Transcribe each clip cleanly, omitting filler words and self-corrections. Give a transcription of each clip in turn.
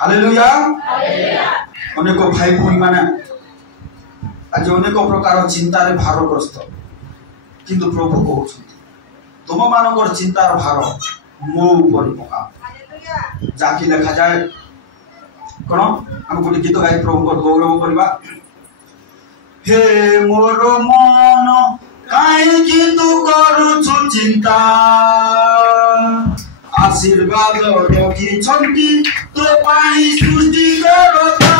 Hallelujah अनेक भाई भूई माने आज अनेक प्रकार चिंतार भारग्रस्त किंतु प्रभु कहते तुम मानकर चिंतार भार मो ऊपर पका जाकि लिखा जाए कौन हम गोटे गीत गाई प्रभु को गौरव करवा हे मोर मन कहीं तू करुछु चिंता आशीर्वाद रखी छंती तो पाई सृष्टि करता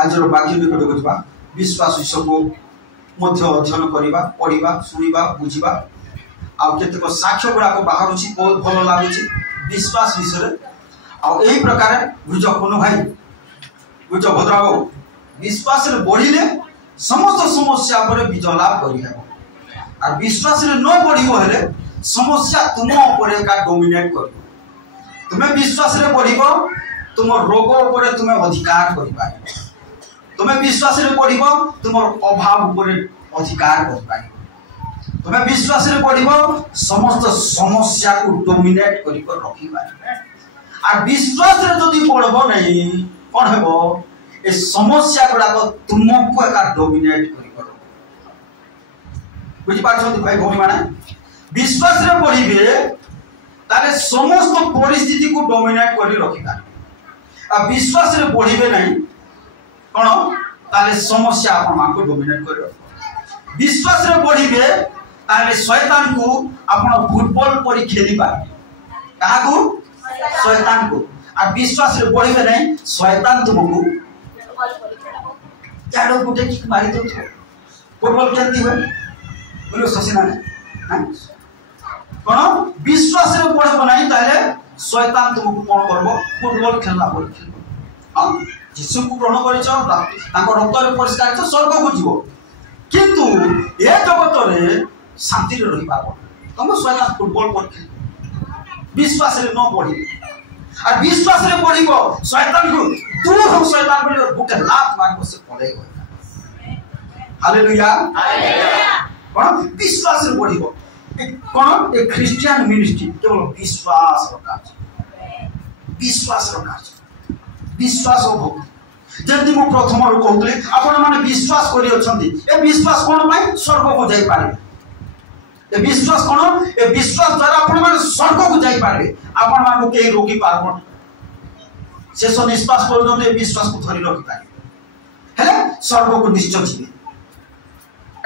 आजर बाक्य निकट को विश्वास विषय को मध्य अध्ययन करवा पढ़ा शुणा बुझा आतेक साक्ष्य गुड़ाक बाहर बहुत भल लगुच विश्वास विषय आई प्रकार बुझ कुनु भाई बुझ भद्राबो विश्वास बढ़िले समस्त समस्या पर विजय लाभ कर विश्वास न बढ़े समस्या तुम का डोमिनेट कर तुम्हें विश्वास बढ़ तुम रोग उपर तुम्हें अधिकार कर तुम्हें विश्वास बढ़ तुम अभाव उपर अधिकार कर तुम्हें विश्वास बढ़ समस्त समस्या को डोमिनेट कर रखिपार विश्वास जदि बढ़ब नहीं कौन हम ए समस्या गुड़ाक तुमको एका डोमिनेट कर बुझिपार भाई भौणी मैंने विश्वास बढ़े ताले समस्त परिस्थिति को डोमिनेट कर रखिपार विश्वास बढ़े नहीं कौन ताले समस्या आपण को डोमिनेट कर विश्वास बढ़े ताले शैतान को आपण फुटबॉल पर खेली पारे काहाकू शैतान को विश्वास बढ़े नहीं शैतान तुमको यार गोटे किक मारी दो फुटबॉल खेलती हुए बोलो शशिना कौन विश्वास बढ़ब ना ताले शैतान तुमको कौन करब फुटबॉल खेलना बोल खेल जीशु को ग्रहण कर रक्त परिष्कार स्वर्ग को जीव किंतु ए जगत में शांति रही पार तुम शैतान फुटबॉल पर खेल विश्वास न बढ़ी और विश्वास बढ़ शैतान को दूर हो शैतान बोले गोटे लात मार से पड़े हालेलुया कौन विश्वास बढ़ कौन ए क्रिश्चियन मिनिस्ट्री केवल विश्वास विश्वास विश्वास भक्ति जदि मु प्रथम कहते आपण मैंने विश्वास कर विश्वास कौन पाई स्वर्ग को जाई पारे विश्वास कौन ए विश्वास द्वारा आपण माने स्वर्ग को जाई पारे आपण मानु के रोगी पारबन शेष निश्वास पर्यंत ए विश्वास को धरी रखि पारे हेले स्वर्ग को निश्चय जीवे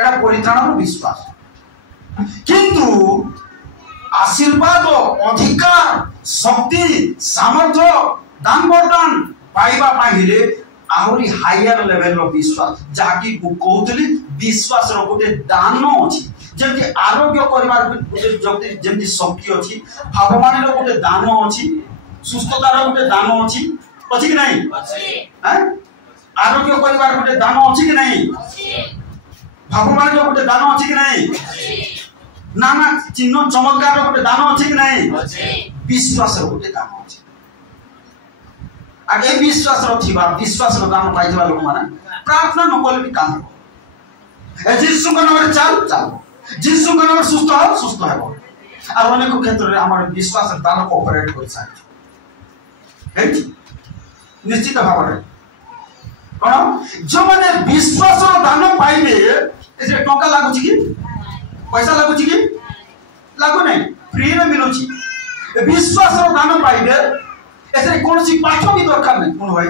एटा परित्राण विश्वास किंतु आशीर्वाद अधिकार शक्ति सामर्थ्य दान वरदान पाइबा पाइले आहुरी हायर लेवल रो विश्वास जाकी कहतली विश्वास रो गोटे दान अछि जेमति आरोग्य करबार गोटे जेमति शक्ति अछि भावमान रो गोटे दान अछि सुस्थता रो गोटे दान अछि कि नहीं हैं आरोग्य करबार गोटे दान अछि कि नहीं भावमान रो गोटे दान अछि कि नहीं नाना चिन्ह चमत्कार रो गोटे दान अछि कि नहीं विश्वास रो गोटे दान अछि आगे विश्वास रखिबा विश्वास रो दान पाइबा लोक माने प्रार्थना न कले भी काम ए जीसु के नाम चल चल जीसु के नाम सुस्त है और अनेक क्षेत्र रे हमर विश्वास दान कोऑपरेट कर साथ है निश्चित भाव रे कोन जो माने विश्वास रो दान पाइबे एसे टका लागु छी कि पैसा लागु छी कि लागु नहीं फ्री में मिलु छी विश्वास रो दान पाइबे ऐसे कौन सी पाठ भी दरकार नहीं कौन भाई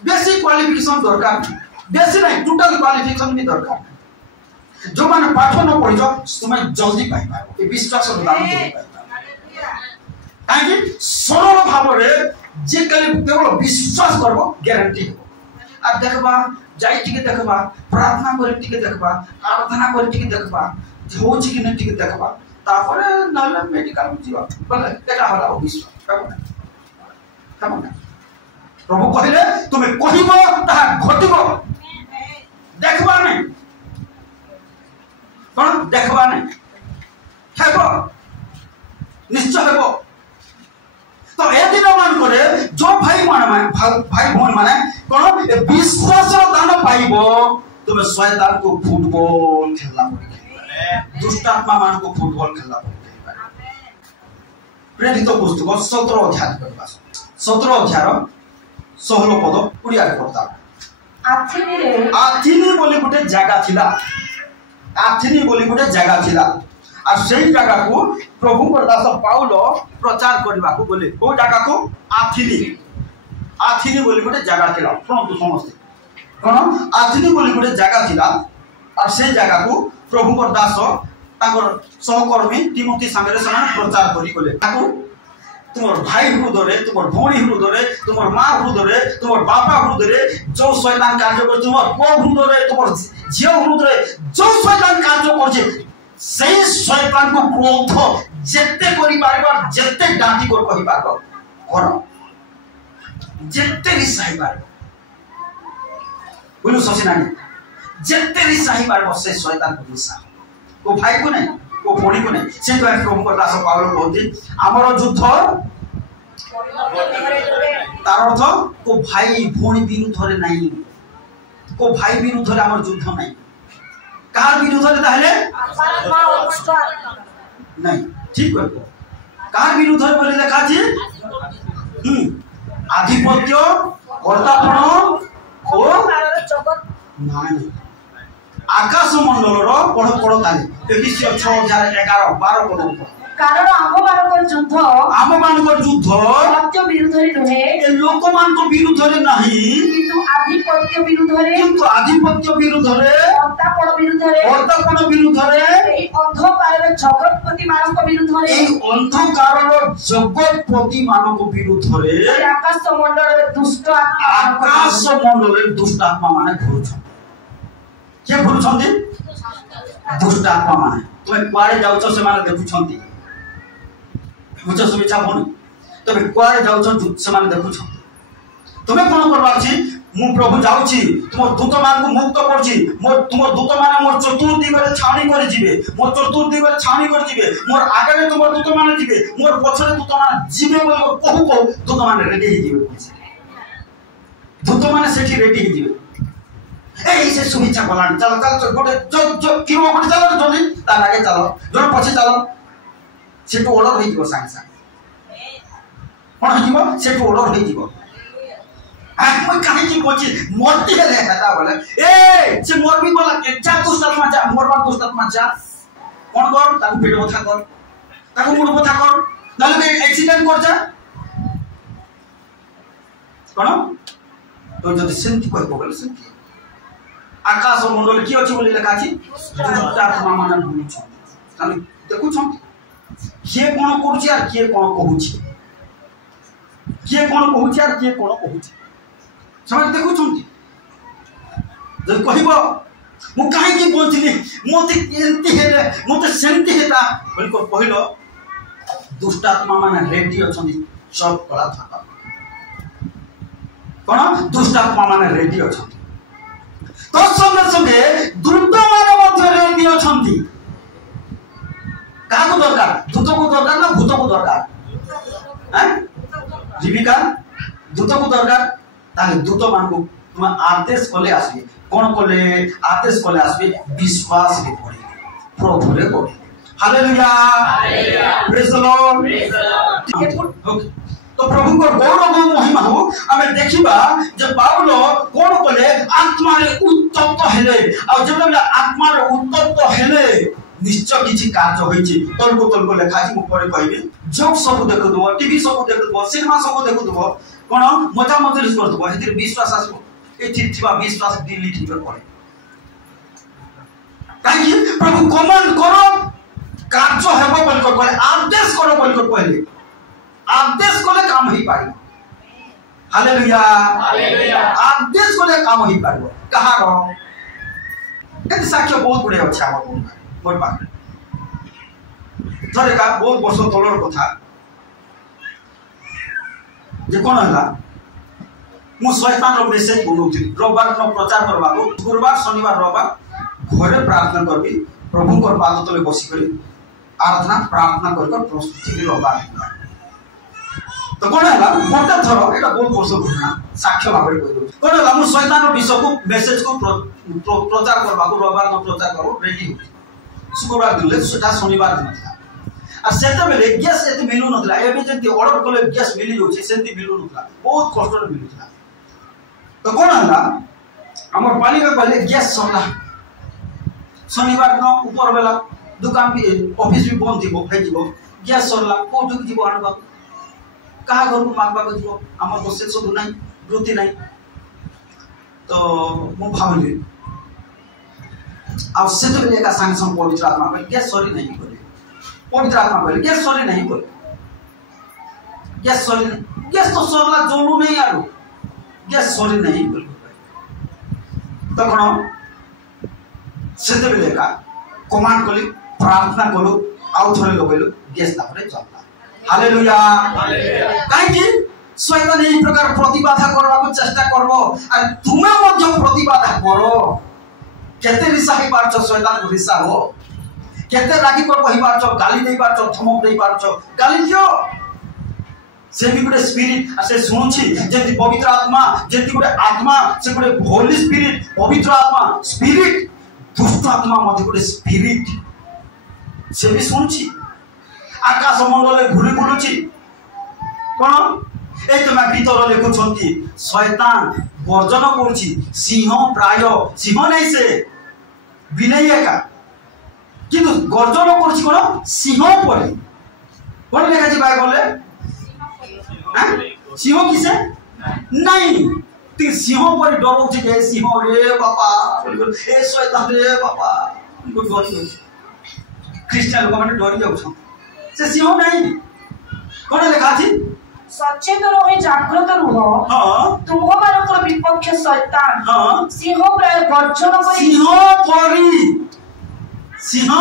बेसिक क्वालिफिकेशन दरकार नहीं बेसिक नहीं टोटल क्वालिफिकेशन भी दरकार नहीं जो माने पाठ न पढ़िजो तुम्हें जल्दी पाइ पाबो ए विश्वास रो दान जल्दी पाइ पाबो काहे सरल भाव रे जे केवल विश्वास करबो गारंटी हो आ देखबा जाई टिके देखबा प्रार्थना करे टिके देखबा आराधना करे टिके देखबा हो छि कि न टिके देखबा तापर नाले मेडिकल जीवा बोले एटा होला विश्वास प्रभु कहले तुम्हें कहब ताहा घटिब देखबा नहीं कौन देखबा नहीं हेब निश्चय हेब तो ए दिन मान करे जो भाई भौन माने कौन विश्वास दान पाइब तुम्हें शैतान को फुटबॉल खेलना पड़े दुष्टात्मा मान को फुटबॉल खेलना पड़े प्रेरित पुस्तक 17 अध्याय करबा 17 अध्याय 16 पद उड़िया रे पढ़ता आथिनी बोली गोटे जगह थिला आथिनी बोली गोटे जगह थिला और सेही जगह को प्रभु को दास पाउल प्रचार करबा को बोले ओ जगह को आथिनी बोली गोटे जगह थिला सुनो तो समझते कोन आथिनी बोली गोटे जगह थिला और से जगह को प्रभु को दास ताकर सहकर्मी तिमोथी संगे समान प्रचार करी गले ताको तुम भाई हृदय तुम भौणी हृदय तुम माँ हृदय तुम बापा हृदय जो शैतान कार्य कर तुम पुओ हृदय तुम झी हृदय जो शैतान कार्य कर शैतान को क्रोध जेते कर जेते डांटी कर कहि पार कर जेते रिसाई पार बोलो सचिनानी जेते रिसाई पार से शैतान को रिसा को भाई को नहीं को भौणी को नहीं से तो प्रभु को दास पावल कहते आमर युद्ध तार अर्थ को भाई भौणी विरुद्ध रे नहीं को भाई विरुद्ध रे आमर युद्ध नहीं कार विरुद्ध रे ताहले नहीं ठीक है कार विरुद्ध रे बोले लिखा छी आधिपत्य कर्तापण ओ नहीं आकाश मंडल पढ़ पढ़ ताली एफिसियो 6:11-12 पढ़ कारण आम मानकर युद्ध सत्य विरुद्ध रे नहे ए लोक मान को विरुद्ध रे नहीं किंतु आधिपत्य विरुद्ध रे कर्तापण विरुद्ध रे ए अंधकार जगतपति मानक विरुद्ध रे ए अंधकार जगतपति मानक विरुद्ध रे आकाश मंडल रे दुष्ट आत्मा माने घुरुछ के घुरुछंती दुष्ट आत्मा माने तुम कुआरे जाउछ से माने देखुछंती बुझ सुविचा भोनी तबे कुआरे जाउछ से माने देखुछ तुमे कोन करबा छी मु प्रभु जाउछी तुम दूत मान को मुक्त करछी तुम दूत माने मोर चतुर्दिग रे छाणी कर जिवे मोर चतुर्दिग रे छाणी कर जिवे मोर आगे तुम दूत माने जिवे मोर पछरे दूत माने जिवे बोल कहू दूत माने रेडी ही जिवे दूत माने सेठी रेडी ही जिवे ए से सुविचा बोलानी चल चल गोटे जो किरो गोटे चल जोनी ता लागे चलो जो पछे चलो सेटू ऑर्डर हे जिवो सांग सांग कोन हे जिवो सेटू ऑर्डर हे जिवो आ कोई काहे की कोची मोरती हेले हेता बोले ए से मोर भी बोला के जा तू साथ मा जा मोर बार तू साथ मा जा कोन कर ताकू पेट बथा कर ताकू मुंड बथा कर नाले के एक्सीडेंट कर जा कोन तो जदी सेंती कोइ बोले सेंती आकाश मंडल की अछि बोली लेखा छी दुष्ट आत्मा माने भूलुछ ताले देखु छ किए कोन करूछि आ किए कोन कहूछि किए कोन कहूछि आ किए कोन कहूछि समझ देखु छंती जब कहबो मु काहे की बोलथिनी मोते एंती हेले मोते सेंती हेता बोली को कहलो दुष्ट आत्मा माने रेडी अछंती सब कला थाका कोन दुष्ट आत्मा माने रेडी अछंती तो संगे संगे द्रुत मान मध्य रेडी अछंती काको दरकार दूत को दरकार ना भूत को दरकार हैं जीविका दूत को दरकार ताले दूत मान को तुम आदेश कोले आसीबे कोन कोले आदेश कोले आसीबे विश्वास रे पड़े प्रभु रे पड़े hallelujah hallelujah praise the Lord तो प्रभु को गौरव महिमा हो हमें देखिबा जे पाउलो कोन कोले आत्मा रे उत्तप्त हेले आ जब आत्मा रे उत्तप्त हेले निश्चय किछि कार्य होइछि तलको लेखा छि मु परे कहबे जोक सब देखु दो टीवी सब देखु दो सिनेमा सब देखु दो कोन मजा मजलिस कर दो हेतिर विश्वास आसो एथि थिबा विश्वास डिलीट हिबर पड़े काहे प्रभु कमांड करो कार्य हेबो बोल को कहले आदेश करो बोल को कहले आदेश कोले काम ही पाई हालेलुया हालेलुया आदेश कोले काम ही पाइबो कहारो एति साक्ष्य बहुत गुडे अछि हमर मोर पाखरे थरे का बहुत वर्ष तलर कथा जे कोन हला मु शैतान रो मेसेज बनौथि रविवार न प्रचार करबा गुरुवार शनिवार रविवार घरे प्रार्थना करबी प्रभु को पाद तले बसी करी आराधना प्रार्थना कर प्रस्तुति रविवार तो कोन हला मोटा थरो एटा बहुत वर्ष घटना साक्ष्य भाबरे कहि कोन हला मु शैतान रो विषय को मेसेज को प्रचार करबा रविवार न प्रचार करो रेडी शुक्रवार दिन सेटा शनिवार दिन था आ सेटा बेले गैस एते मिलु नथला एबे जेंति ऑर्डर कोले गैस मिली जोछि सेंति मिलु नथला बहुत कष्ट रे मिलुथला तो कोन हला हमर पालिका पहले गैस सरला शनिवार न ऊपर बेला दुकान भी ऑफिस भी बंद थी भाई जीवो गैस सरला कोठु जीवो आनबा कहा घर को मांगबा को जीवो हमर बसे सब नाही वृत्ति नाही तो मु भावली अब से तो लेका संग पवित्र आत्मा में गैस सॉरी नहीं बोले पवित्र आत्मा बोले गैस सॉरी नहीं बोले गैस सरी गैस तो सरला जलू नहीं यार गैस सरी नहीं तो कौन से बेले का कमांड कली प्रार्थना कलु आउ थोड़े लगेलु गैस तापरे चलता हालेलुया कहीं शैतान এই প্রকার প্রতিবাধা করবাকু চেষ্টা করব আর তুমি মধ্য প্রতিবাধা করো কেতে রিসা হই পারছ শয়তান রিসা হো কেতে রাগি কর কই পারছ গালি দেই পারছ ধমক দেই পারছ গালি দিও সে भी गोटे स्पिरिट आ से सुनुछि जेति पवित्र आत्मा जेति गोटे आत्मा से गोटे होली स्पिरिट पवित्र आत्मा स्पिरिट दुष्ट आत्मा मध्य गोटे स्पिरिट से भी सुनुछि आकाश मंडले घुरी बुलुछि कोन ए तमे भीतर लेखुछंती शैतान गर्जन करूछि सिंह प्राय सिंह नै से बिलेई एका किंतु गर्जन करूछि कोन सिंह परि कोन लेखा जी बाइबल सिंह किसे नहीं ती सिंह पर डर उठी गए सिंह रे बाबा ए शैतान रे बाबा उनको डर क्रिश्चियन लोग माने डर जाउ से सिंह नहीं कोन लेखा छी सचेत रहो जागृत रहो हां तुम मानकर विपक्ष शैतान हां सिंह प्राय गर्जन करी सिंह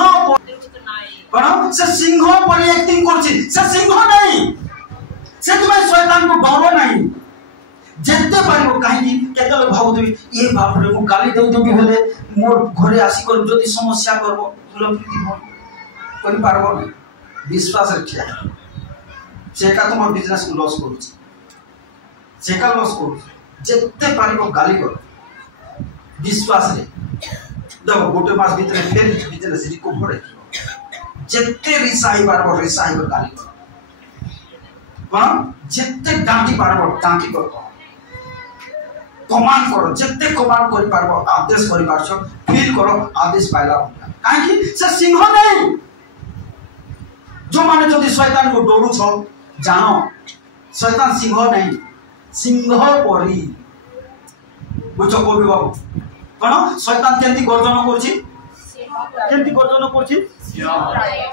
कोन से सिंह पर एक्टिंग करछि से सिंह नहीं से तुम्हें शैतान को डर नहीं जेते पारिबो काहे केते लोग भाबुथि ए बाप रे मु गाली देउ देबी हेले मोर घरे आसी कर जदी समस्या करबो तुला प्रीति हो करि पारबो नहीं विश्वास रखिया सेका तुम बिजनेस को लॉस करू सेका लॉस करू जेते पारिबो गाली कर विश्वास रे देखो गोटे मास भीतर फेर बिजनेस रिकवर हे जेते रिसाई पारबो गाली कर हाँ जितने डांटी पारबो डांटी कर कमांड करो जितने कमांड कर पारबो आदेश कर पारछो फील करो आदेश पाइला काहे कि से सिंह नहीं जो माने जदी शैतान को डरू छ जानो शैतान सिंह नहीं सिंह परी बुझो को बाबू कोन शैतान केंती गर्जन करछि केंती गर्जन करछि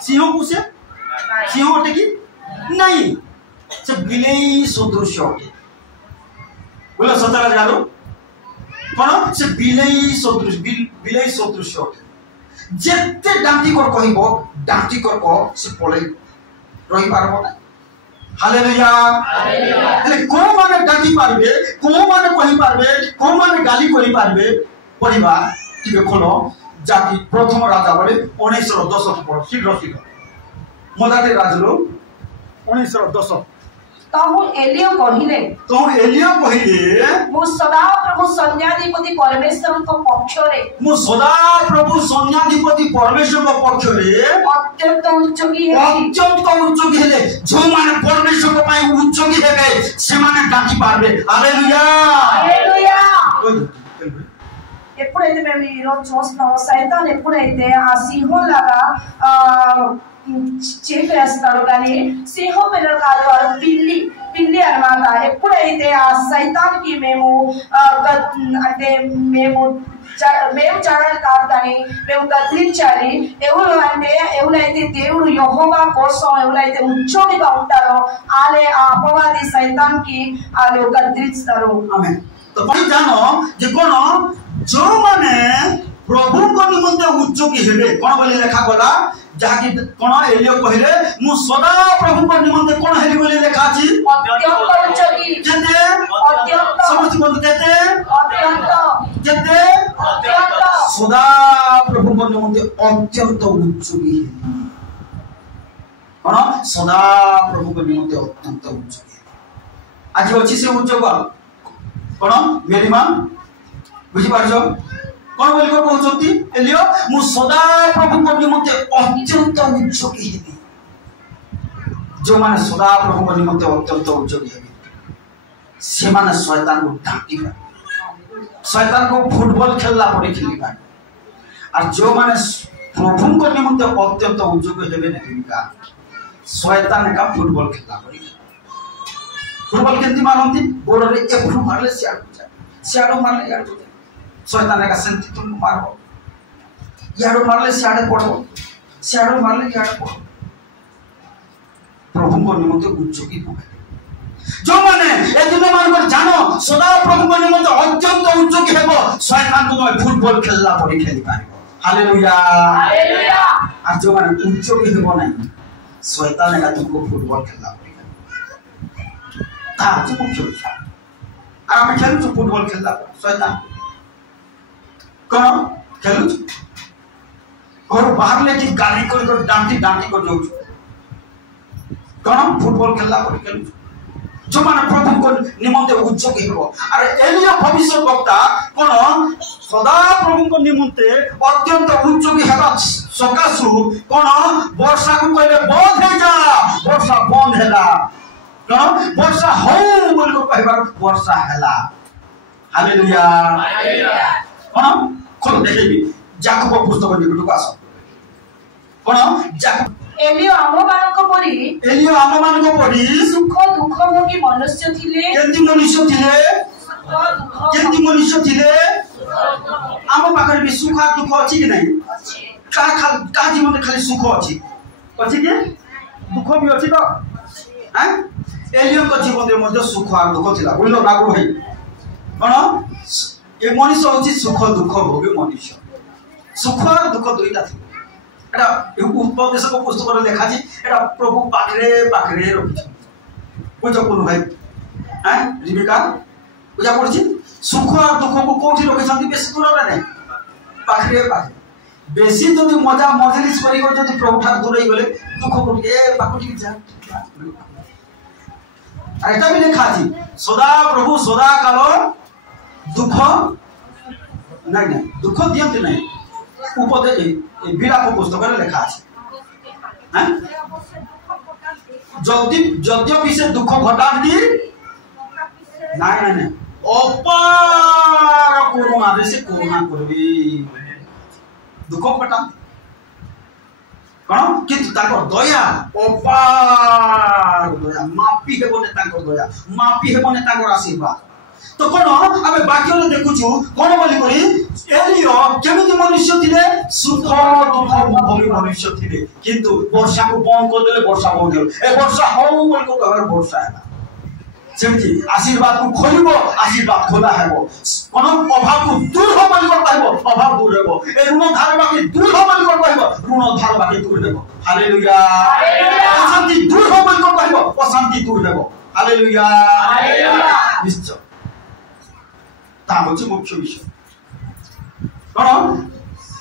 सिंह कुसे सिंह ओटे की नहीं से बिलेई सदृश होते बोला सतरा जानो कोन से बिलेई सदृश होते जेते डांटी कर कहिबो डांटी कर को से पळे रही पारबो ना हालेलुया हालेलुया को माने डांटी पारबे को माने कहि पारबे को माने गाली करि पारबे पढिबा ठीक खोलो जाति प्रथम राजा बोले 1910 पढ शीघ्र शीघ्र मदाते राजलो 1910 तहु एलियो कहिले मु सदा प्रभु सैन्याधिपति परमेश्वर को पक्ष रे पक्ष रे अत्यंत उच्चकी हेले जो माने परमेश्वर को पाई उच्चकी हेबे से माने डाकी पारबे हालेलुया हालेलुया ఎప్పుడైతే మేము ఈ రోజు చూస్తున్నామో సైతాన్ ఎప్పుడైతే ఆ సింహం లాగా చేపేస్తాడు కానీ సింహం పిల్లలు కాదు పిల్లి పిల్లి అన్నమాట ఎప్పుడైతే ఆ సైతాన్కి మేము అంటే మేము చాడాలి కాదు కానీ మేము గద్దించాలి ఎవరైతే దేవుడు యెహోవా కోసం ఎవరైతే ఉద్యోగిగా ఉంటారో వాళ్ళే ఆ అపవాది సైతాన్కి వాళ్ళు గద్దిస్తారు ఆమేన్ तो भाई जानो जे कोन जो माने प्रभु को निमंते उच्चकी हेबे कोन बोली लेखा गला जाकी कोन एलियो कहिले मु सदा प्रभु को निमंते कोन हेली बोली लेखा छी अत्यंत उच्चकी केते अत्यंत समझ बंद केते अत्यंत केते अत्यंत सदा प्रभु को निमंते अत्यंत उच्चकी कोन सदा प्रभु को निमंते अत्यंत उच्चकी आज अछि से उच्चक कोन मेरी मां बुझी पारछो कोन बोली को कहउछंती एलियो मु सदा प्रभु को निमंते अत्यंत उच्चकी हेबी जो माने सदा प्रभु को निमंते अत्यंत उच्चकी हेबी से माने शैतान को डांटी पार शैतान को फुटबॉल खेलला पड़े खेली पार और जो माने प्रभु को निमंते अत्यंत उच्चकी हेबे नहीं का शैतान का फुटबॉल खेलला पड़े फुटबॉल केंती मारंती गोड़ रे एक फुट मारले सियाडो मारले याडो शैतान का सेंती तुम मारबो याडो मारले सियाडे पड़ो सियाडो मारले याडो पड़ो प्रभु को निमंते उच्चकी पकाए जो माने ए दिन मान को जानो सदा प्रभु को निमंत अत्यंत उच्चकी हेबो शैतान को तुम फुटबॉल खेलला परी खेली पारिबो हालेलुया हालेलुया आ जो माने उच्चकी हेबो नाही शैतान का तुमको फुटबॉल खेलला परी ता जो मुख्य आ हम खेलु छु फुटबॉल खेलला शैतान कोन खेलु घर बाहर लेके गाली कर डांटी कर जाऊ कोन फुटबॉल खेलला परी खेलु जो माने प्रभु को निमंते उच्चकी हेबो अरे एलिया भविष्यवक्ता कोन सदा प्रभु को निमंते अत्यंत उच्चकी हेबा सकासु कोन वर्षा को कहले बंद हे जा वर्षा बंद हैला कोन वर्षा हो बोल को कहबार वर्षा हैला हालेलुया हालेलुया कोन कोन देखिबी जाकब पुस्तक निकटको आस कोन जाकब एलियो आममानक परी सुख दुख भोगी मनुष्य थिले केंती मनुष्य थिले आम पाखरे भी सुख दुख अछि कि नहीं का जीवन खाली सुख अछि के दुख भी अछि तो हैं एलियो को जीवन रे मध्ये सुख आ दुख थिला बोलो लागू भाई कोन ए मनुष्य अछि सुख दुख भोगी मनुष्य सुख और दुख दुईटा थिला एटा उपदेश को पुस्तक रे लिखा छी एटा प्रभु पाखरे रखि बुझो कोन भाई हैं रिबिका बुझा पड़छि सुख और दुख को कोठी रखि छथि बेसी दूर रे नै पाखरे बेसी जदि मजा मजलिस करी को जदि प्रभु ठाक दूर गले दुख को ए पाकुटी जा एटा भी लिखा छी सदा प्रभु सदा काल दुख नहीं दुख दियंती नहीं उपदेश विलाप पुस्तक रे लिखा अछि हैं यद्यपि से दुख घटाती नहीं अपार करुणा रे से करुणा करबी दुख घटाती कोन किंतु ताको दया अपार दया मापी हेबने ताको दया मापी हेबने ताको आशीर्वाद तो कोन आबे वाक्य रे देखुछु कोन बोली करी एलियो केमिति मनुष्य थिले सुख दुख भोगी मनुष्य थिले किंतु वर्षा को बंद कर देले वर्षा बंद हो ए वर्षा हो बोल को कहर वर्षा है सेमति आशीर्वाद को खोलिबो आशीर्वाद खोला हेबो कोन अभाव को दूर हो बोल को कहबो अभाव दूर हेबो ए ऋण धार बाकी दूर हो बोल को कहबो ऋण धार बाकी दूर हेबो हालेलुया हालेलुया अशांति दूर हो बोल को कहबो अशांति दूर हेबो हालेलुया हालेलुया निश्चय ता होछि मुख्य विषय कोन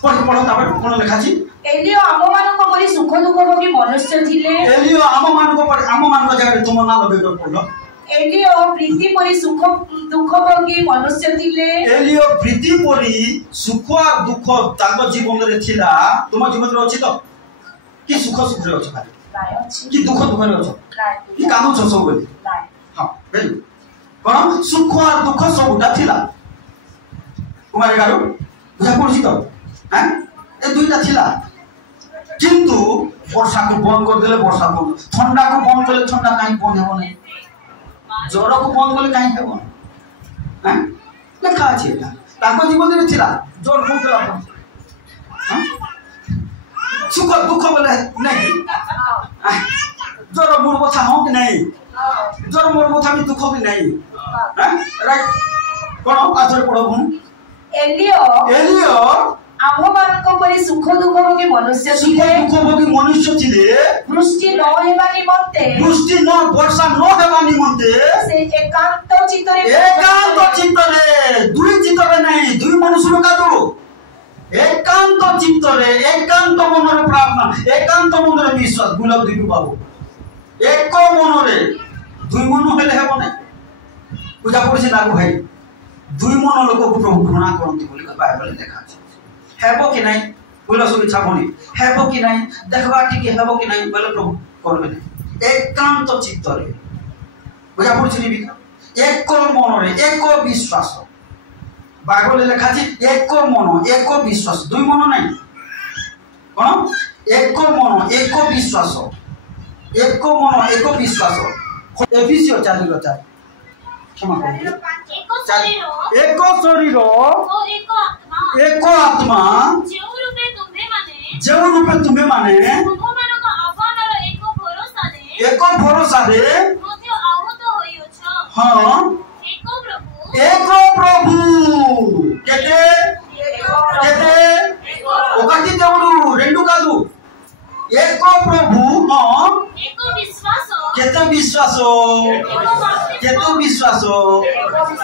पढ़ तापर कोन लिखा छी एलियो आममानक परी सुख दुख भोगी मनुष्य थिले एलियो आममानक परी आममानक जगह तुम ना लगे कर पढ़लो एलियो प्रीति परी सुख दुख भोगी मनुष्य थिले एलियो प्रीति परी सुख और दुख ताको जीवन रे थिला तुम जीवन रे अछि तो कि सुख रे अछि खाली नाही अछि कि दुख रे अछि नाही कि कानो छ सब बोली नाही हां बेल कोन सुख और दुख सबटा थिला कुमारी गारो बुझा पड़छि तो हैं ए दुईटा थिला किंतु वर्षा को बंद कर देले वर्षा बंद ठंडा को बंद करले ठंडा काई बंद हेबो नै ज्वर को बंद करले काई हेबो हैं लेखा अछि एटा ताको जीवन रे थिला ज्वर होतला हैं सुख दुख बोले नहीं ज्वर मोर बथा हो कि नहीं ज्वर मोर बथा भी दुख भी नहीं हैं राइट कोन आचर पड़ो हम एलियो आममानक परी सुख दुख भोगी मनुष्य थिले दुख भोगी मनुष्य थिले वृष्टि न हेबा निमंते वृष्टि न वर्षा न हेबा निमंते से एकांत चित्तरे दुई चित्तरे नहीं दुई मनुष्य का दो एकांत चित्तरे एकांत मनरे प्रार्थना एकांत मनरे विश्वास गुलाब दीपू बाबू एक मनरे दुई मन हेले हेबो नै पूजा पड़छि लागू भाई दुई मन लोक को प्रभु घृणा करंती बोली बाइबल लिखा अछि हेबो कि नहीं बोलो सब इच्छा बनी हेबो कि नहीं देखबा कि हेबो कि नहीं बोले प्रभु करबे नै एकांत चित्तरे बुझा पड़छि निबिका एक मन रे एक विश्वास बाइबल लिखा अछि एक मन एक विश्वास दुई मन नहीं कोन एक मन एक विश्वास एफिसियो 4:4 क्षमा करो एक शरीर एक आत्मा जो रूपे तुम्हें माने एक भरोसा दे हाँ एक प्रभु केते केते ఒకటి దేవుడు రెండు కాదు एक प्रभु हाँ केते विश्वास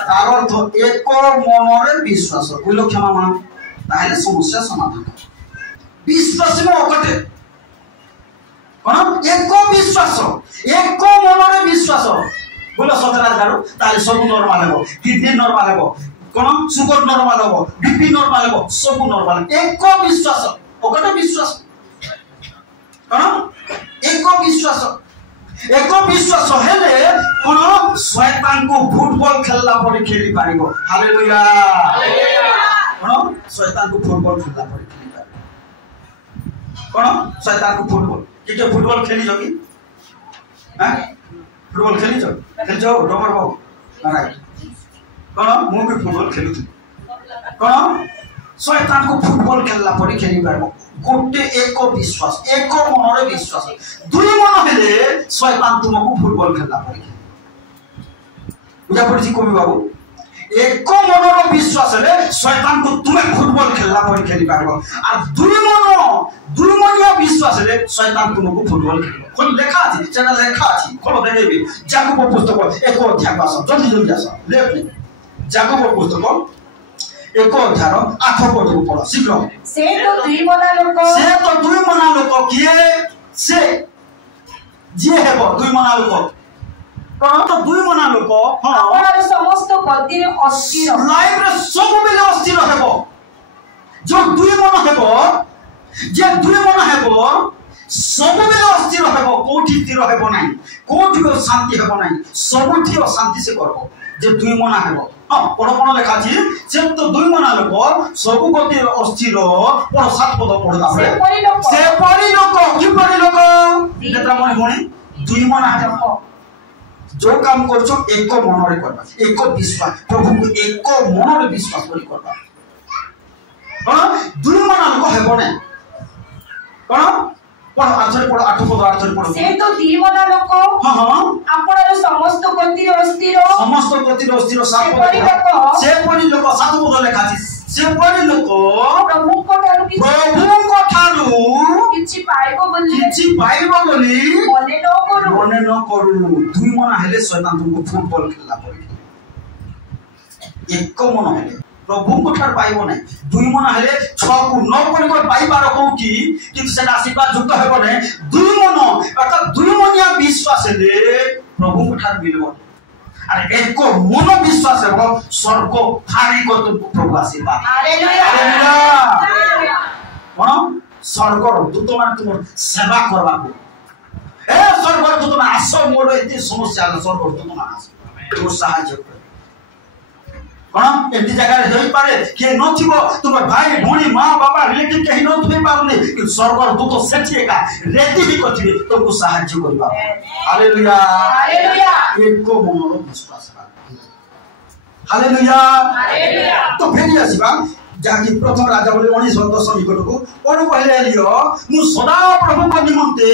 तार अर्थ एक मनरे विश्वास बोल क्षमा मान ताहले समस्या समाधान विश्वास में ఒకటే कौन एक विश्वास एक मनरे विश्वास बोल 17,000 ताले सब नॉर्मल हेबो किडनी नॉर्मल हेबो कौन सुगर नॉर्मल हेबो बीपी नॉर्मल हेबो सब नॉर्मल एक विश्वास ఒకటే विश्वास कौन एक विश्वास हेले कौन शैतान को फुटबॉल खेलला परे खेली पारिबो हालेलुया कौन शैतान को फुटबॉल खेलला परे खेली पारिबो कौन शैतान को फुटबॉल के फुटबॉल खेली जोगी हैं फुटबॉल खेली जो डोमर बाबू राइट कौन मु भी फुटबॉल खेलु कौन शैतान को फुटबॉल खेलला परे खेली पारिबो गोटे एक विश्वास एक मनरे विश्वास दुई मन हेले शैतान तुमको फुटबॉल खेलला परे बुझा पड़ी कवि बाबू एक मनर विश्वास हेले शैतान को तुम्हें फुटबॉल खेलला परे खेली पारबो और दुई मनिया विश्वास हेले शैतान तुमको फुटबॉल खेलबो कोन लेखा अछि सेटा लेखा अछि खोलो देबे याकूब पुस्तक एक अध्याय पास जल्दी आस लेफ्ट याकूब पुस्तक एक अध्याय 8 पद को पढ़ो शीघ्र से तो दुई मना लोक किए से जे हेबो दुई मना लोक कोन तो दुई मना लोक हां आपन समस्त गतिरे अस्थिर लाइफ रे सब बेले अस्थिर हेबो जो दुई मन हेबो जे दुई मन हेबो सब बेले अस्थिर हेबो कोठी स्थिर हेबो नाही कोठी शांति हेबो नाही सबठी अशांति से करबो जे दुई मना हेबो हां कोन लेखा अछि से तो दुई मना लोक सब गति अस्थिर पर 7 पद पढदा से परि लोक कि परि लोक नेता मन होनी दुई मना हेबो जो काम करछो एक मनरे करबा एक विश्वास प्रभु को एक मनरे विश्वास करी करबा कोन दुई मना लोक हेबो ने कोन पढ़ आचर पढ़ 8 पद आचर पढ़ से तो दुई मना लोक हां हां आपन समस्त गति अस्थिर 7 पद से परि लोक 7 पद लेखा अछि से परि लोक प्रभु को ठारू किछि पाइबो बोली मने न करू दुई मन हेले शैतान तुमको फुटबॉल खेलला परे एक मन हेले प्रभु को ठार पाइबो नै दुई मन हेले 6 को 9 को पाइ पारो कोठी किंतु सेटा आशीर्वाद जुक्त हेबो नै दुई मन अर्थात दुई मनिया विश्वास हेले प्रभु को ठार मिलबो अरे एक मन विश्वास हेबो स्वर्ग फाड़ी को प्रभु आशीर्वाद हालेलुया कोन स्वर्ग दूत मान तुम सेवा करबा को ए स्वर्ग दूत मान आसो मोर एते समस्या स्वर्ग दूत मान आसो तो सहायता कोन एती जगह रे होई पारे के नथिबो तुम भाई भोणी मां बाबा रिलेटिव कहि न थई पारने कि स्वर्ग दूत सेठी एका रेडी भी करथिबे तुमको सहायता करबा हालेलुया एक मनर विश्वास हालेलुया तो फेरी आसीबा जाकी प्रथम राजा बोले 19 निकट को कोन कहले लियो मु सदा प्रभु को निमंते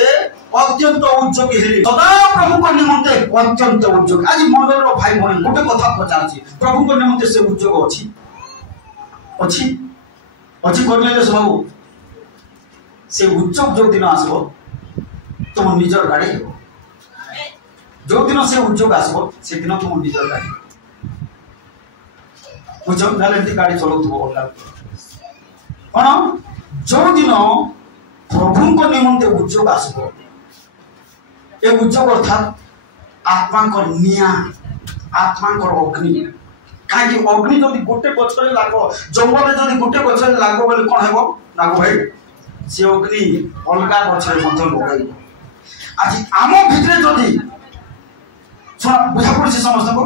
अत्यंत उद्योग हेली सदा प्रभु को निमंते अत्यंत उद्योग आज मंडल रो भाई भणी गोटे कथा पचारछि प्रभु को निमंते से उद्योग अछि करले सब से उद्योग जो दिन आसबो तुम निजर गाड़ी हेबो जो दिन से उद्योग आसबो से दिन तुम निजर गाड़ी बुझो नाले गाड़ी चलो कौन जो दिन प्रभु को निमंते उद्योग आसबो ए उद्योग अर्थात आत्मा निया आत्मा अग्नि कहीं अग्नि जदि गोटे गछरे लागो जंगल जदि गोटे गछरे लागो बोले कोन हेबो लागो भाई से अग्नि अलगा गछरे मध्य लगाई आज आम भितरे जदि बुझा पड़े समस्त को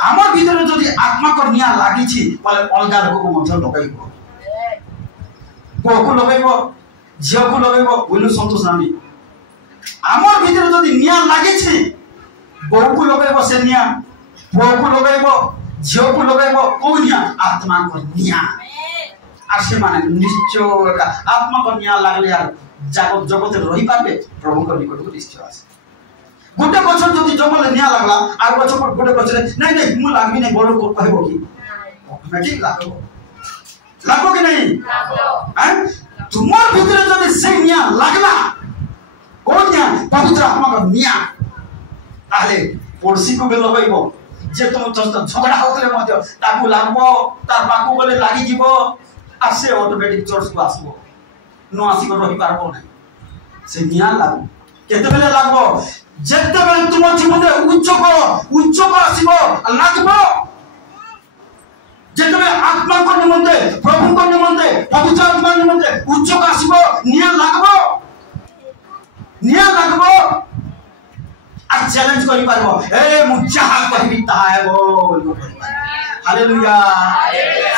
आम भितर जदि आत्मा निया लागी बोले अलगा लोक को मध्य लगाइब पुओ को लगाइब झील को लगाइब बोलू सतोष नानी आम भितर जदि निया लागी बहु को लगाइब से निया पुओ को लगाइब झील को लगाइब कौ निया आत्मा निया আর সে মানে নিশ্চয় আত্মা নিয়া লাগলে আর জগতে রহি পারবে প্রভুর নিকটକୁ নিশ্চয় আসে गोटे गछ जदि जंगल निया लागला आर गछ पर गोटे गछ नहीं नहीं मु लागबी नहीं बोलो को कहबो कि ऑटोमेटिक लागो कि नहीं हैं तुमर भीतर जदि से निया लागला कोन निया पवित्र आत्मा का निया ताले पड़ोसी को बेल लगइबो जे तुम झगड़ा होतले मध्य ताकू लागबो तार पाकू बोले लागि जीवो आ से ऑटोमेटिक चर्च को आसबो न आसी को रही पारबो नहीं से निया लागो केते बेले लागबो जेते बेले तुम जीवन में उच्च को आसीबो लागबो जेते बेले आत्मा को निमंते प्रभु को निमंते पवित्र आत्मा निमंते उच्च को आसीबो निया लागबो आ चैलेंज करि पारबो ए मु चाह कहबी ताएबो बोलबो हालेलुया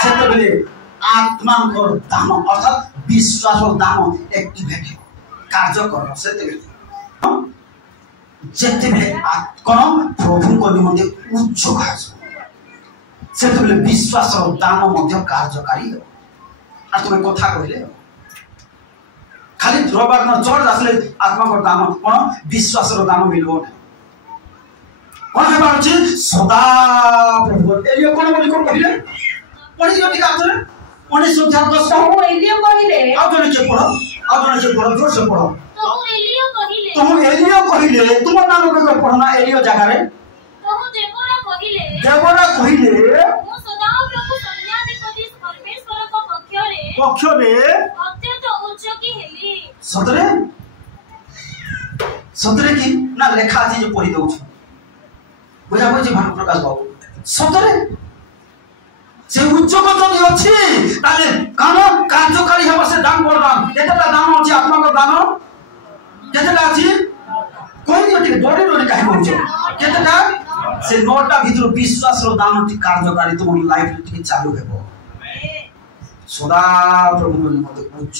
सेते बेले आत्मा को दाम अर्थात विश्वास और दाम एक्टिवेट कार्य कर सेते बेले जेते बेले कोन प्रभु को निमंते उच्च कार्य सेते बेले विश्वास और दाम मध्य कार्यकारी हो आ तुमे कथा कहले खाली रबार न चढ़ आसले आत्मा को दाम कोन विश्वास और दाम मिलबो नहीं कोन हे बारछि सदा प्रभु एलियो कोन बोली कोन कहिले पढि दियो ठीक आतरे 19:10 तो एलियो कहिले आ जने के पढो जोर से पढो तो एलियो कहिले तुम नाम को पढना एलियो जगह रे तो देवरा कहिले मु सदा प्रभु संज्ञा दे कदी परमेश्वर को पक्ष रे अत्यंत उच्च की हेली सतरे की ना लेखा थी जो पढि दउ बुझा बुझी भानु प्रकाश बाबू सतरे से उच्च को जदि अछि ताले कान कार्यकारी हेबा से दान करदान एतटा दान अछि आत्मा को दान केतटा अछि कोइ दियो ठीक डोरी काहे बोलछो केतटा से नोटा भीतर विश्वास रो दान अछि कार्यकारी तुम लाइफ ठीक चालू हेबो सदा प्रभु मते उच्च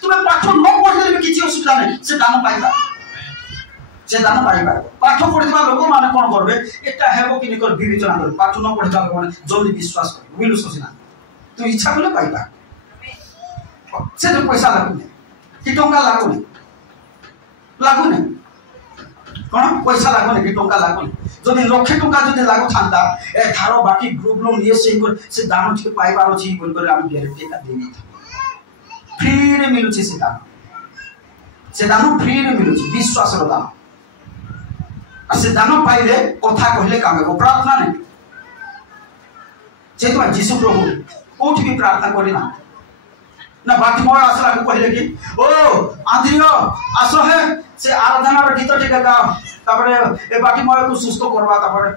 तुमे पाठ न पढले भी किछि असुविधा नै से दान पाइबा से दान पाइबा पाठ पढिबा लोक माने कोन करबे एटा हेबो कि निकर विवेचना कर पाठ न पढिबा लोक माने जल्दी विश्वास कर विलु सोचिना तू इच्छा करले पाइबा से तो पैसा लागुने कि टंका लागुने कोन पैसा लागुने कि टंका लागुने जदि लक्ष टंका जदि लागु थांता ए थारो बाकी ग्रुप लोन ये से दान ठीक पाइबार अछि बोल कर हम ग्यारंटी का देनी फ्री रे मिलुछि से दान फ्री रे मिलुछि विश्वास रो दान से दान पाइले कथा कहले काम हो प्रार्थना नहीं जे तो जीसु प्रभु कोठी भी प्रार्थना करिना ना बाकी मोर आसला को कहले कि ओ आंधियो आसो है से आराधना रो गीत ठीक का तापरे ए बाकी मोर को सुस्त करवा तापरे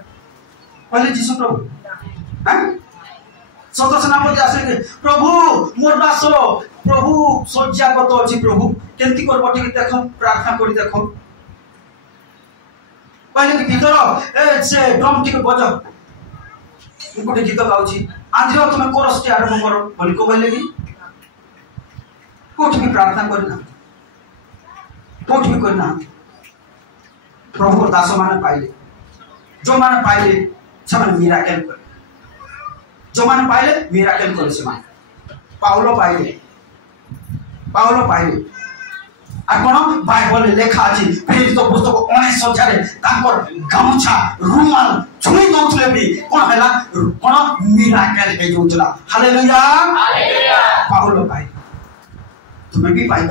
कहले जीसु प्रभु हैं सत सेनापति आसे कि प्रभु मोर दासो प्रभु सज्जागत अछि प्रभु केंती करबो ठीक देखो प्रार्थना करी देखो पहले कि भीतर ए से ड्रम ठीक बज गोटे गीत गाउची आंधियो तुम कोरस के आरंभ करो बोली को कहले कि कोठी भी प्रार्थना करना कोठी भी करना प्रभु दास माने पाइले जो माने पाइले सब मिराकल कर जो माने पाइले मिराकल कर से माने पाउलो पाइले आपण बाइबल लेखा अछि प्रेरित पुस्तक 19 अध्याय ताकर गामछा रुमाल छुई दउथले भी कोन हला कोन मिराकल हे जोतला हालेलुया पाउलो पाइ तुमे भी पाइ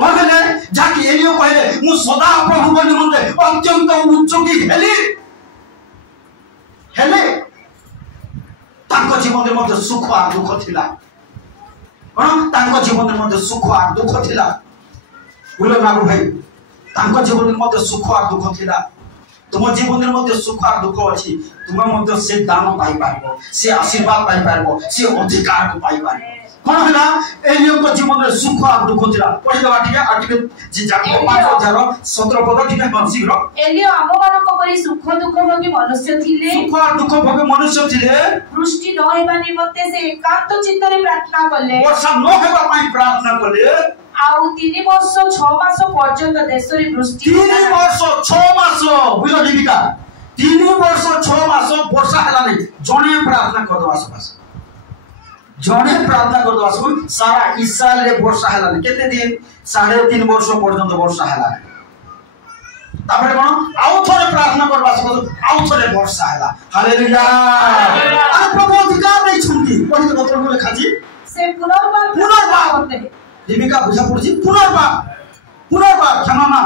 कहले जाकी एलियो कहले मु सदा प्रभु को निमंते अत्यंत उच्च की हेले ताको जीवन में सुख आ दुख थिला कोन ताको जीवन में सुख आ दुख थिला बोलो नागु भाई ताको जीवन में सुख आ दुख थिला तुम जीवन में सुख आ दुख अछि तुम मध्य से दान पाई पारबो से आशीर्वाद पाई पारबो से अधिकार को पाई पारबो कोन हला एलियो को जीवन में सुख आ दुख थिला पढि दवा ठीक आर्टिकल जे जाको 5017 पद ठीक है शीघ्र एलियो आमोमान को परि सुख दुख भोगी मनुष्य थिले सुख आ दुख भोगी मनुष्य थिले वृष्टि न हेबा निमंते से एकांत चित्तरे प्रार्थना करले वर्षा न हेबा पाई प्रार्थना करले आउ 3 वर्ष 6 मास पर्यंत देश रे वृष्टि 3 वर्ष 6 मास बुझो जीविका 3 वर्ष 6 मास वर्षा हला नहीं जणे प्रार्थना कर दवा सबस जणे प्रार्थना कर दवा सब सारा इस्राएल रे वर्षा हला नहीं केते दिन 3.5 वर्ष पर्यंत वर्षा हला तापर कोन आउ थोड़े प्रार्थना करबा सको आउ थोड़े वर्षा हैला हालेलुया अरे प्रभु अधिकार नहीं छुंती कोन तो बोतल को लिखा जी से पुनर्बार करते हैं दीपिका बुझा पड़छि पुनर्बार क्षमा ना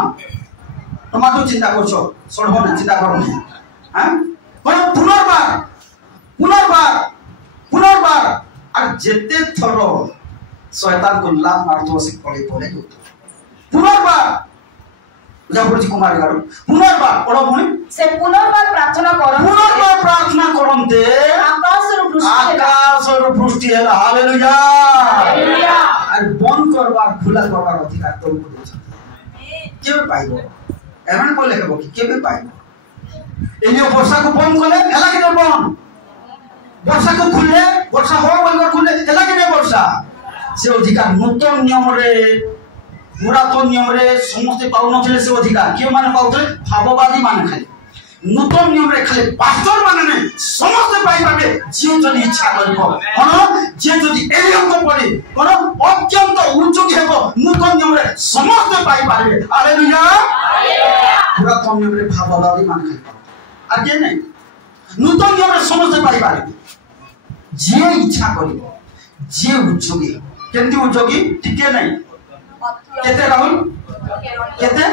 टमाटो चिंता करछो सड़बो ना चिंता करो नहीं हां कोन पुनर्बार और जेते थरो शैतान को लाभ मारतो से पड़े पुनर्बार बुझा पड़छि कुमार गारो पुनर्बार पड़ो पुनी से पुनर्बार प्रार्थना करन्ते आकाश और पृष्ठि है हालेलुया और बंद करबार खुला करबार अधिकार तुमको देछ केबे पाइबो एमन बोले कहबो कि केबे पाइबो एलियो वर्षा को बंद करले एला के बंद वर्षा को खुले वर्षा हो बोल खुले एला के वर्षा से अधिकार नूतन नियम रे पुरातन नियम रे समस्त पाउ नथिले से अधिकार के माने पाउथले भाववादी माने खाली नूतन नियम रे खाली पास्टर माने नै समस्त पाइ पाबे जे जदि इच्छा करबो कोन जे जदि एलियो को पड़ी कोन अत्यंत उच्चकी हेबो नूतन नियम रे समस्त पाइ पाबे हालेलुया पुरातन नियम रे भाववादी माने खाली आ के नै नूतन नियम रे समस्त पाइ पाबे जे इच्छा करबो जे उच्चकी केंती उच्चकी टिके नै केते राहुल केते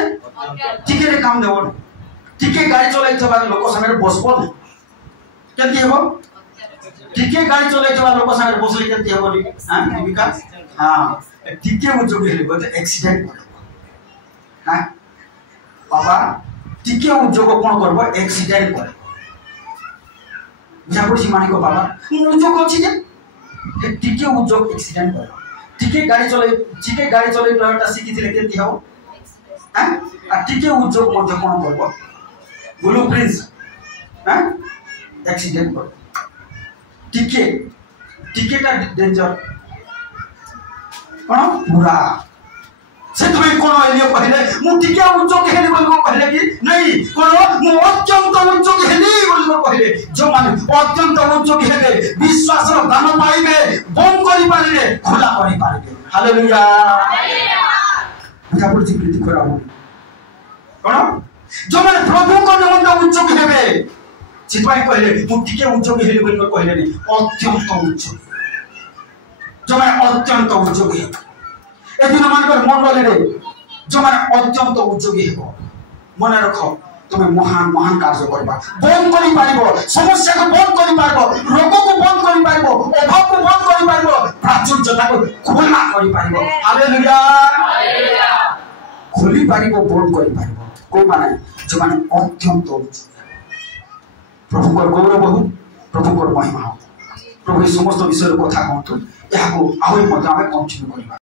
टिके रे काम देबो टिके गाड़ी चलाई थबा लोक संगे बसबो न केंती हेबो टिके गाड़ी चलाई थबा लोक संगे बसले केंती हेबो नी हां दीपिका हां टिके उजोग हेबो त एक्सीडेंट करबो हां बाबा टिके उजोग कोन करबो एक्सीडेंट करबो जापुरसी मानिको बाबा उजोग अछि जे टिके उजोग एक्सीडेंट करबो टिके गाड़ी चले प्रयोगटा शिखिथिले केंती हेबो हां आ टिके उजोग मध्य कोन करबो ब्लू प्रिंस हां एक्सीडेंट कर टिके का डेंजर कोन पूरा से तुम्हें कोन एलियो कहले मु टिके उच्च के हेली बोल को कहले कि नहीं कोन मु अत्यंत उच्च के हेली बोल को कहले जो माने अत्यंत उच्च के हेले विश्वास रो दान पाइबे बंद करि पारिले खुला करि पारिले हालेलुया बुझा पड़छि प्रीति करा कोन जो माने प्रभु को निमंत्रण उच्च के हेबे चितवाई कहले मु टिके उच्च के हेली बोल को कहले नि अत्यंत उच्च जो माने अत्यंत उच्च के एदिन मानकर मंडल रे जो माने अत्यंत उच्च के हेबो मन रखो तुमे महान कार्य करबा बंद करि पारिबो समस्या को बंद करि पारिबो रोग को बंद करि पारिबो अभाव को बंद करि पारिबो प्राचुर्यता को खुला करि पारिबो हालेलुया खुली पारिबो बंद करि पारिबो को माने जो माने अत्यंत उच्च प्रभु को गौरव हो प्रभु को महिमा हो प्रभु समस्त विषय कथा कहतु याको आहुरी मध्य आमे कंटिन्यू करिबा।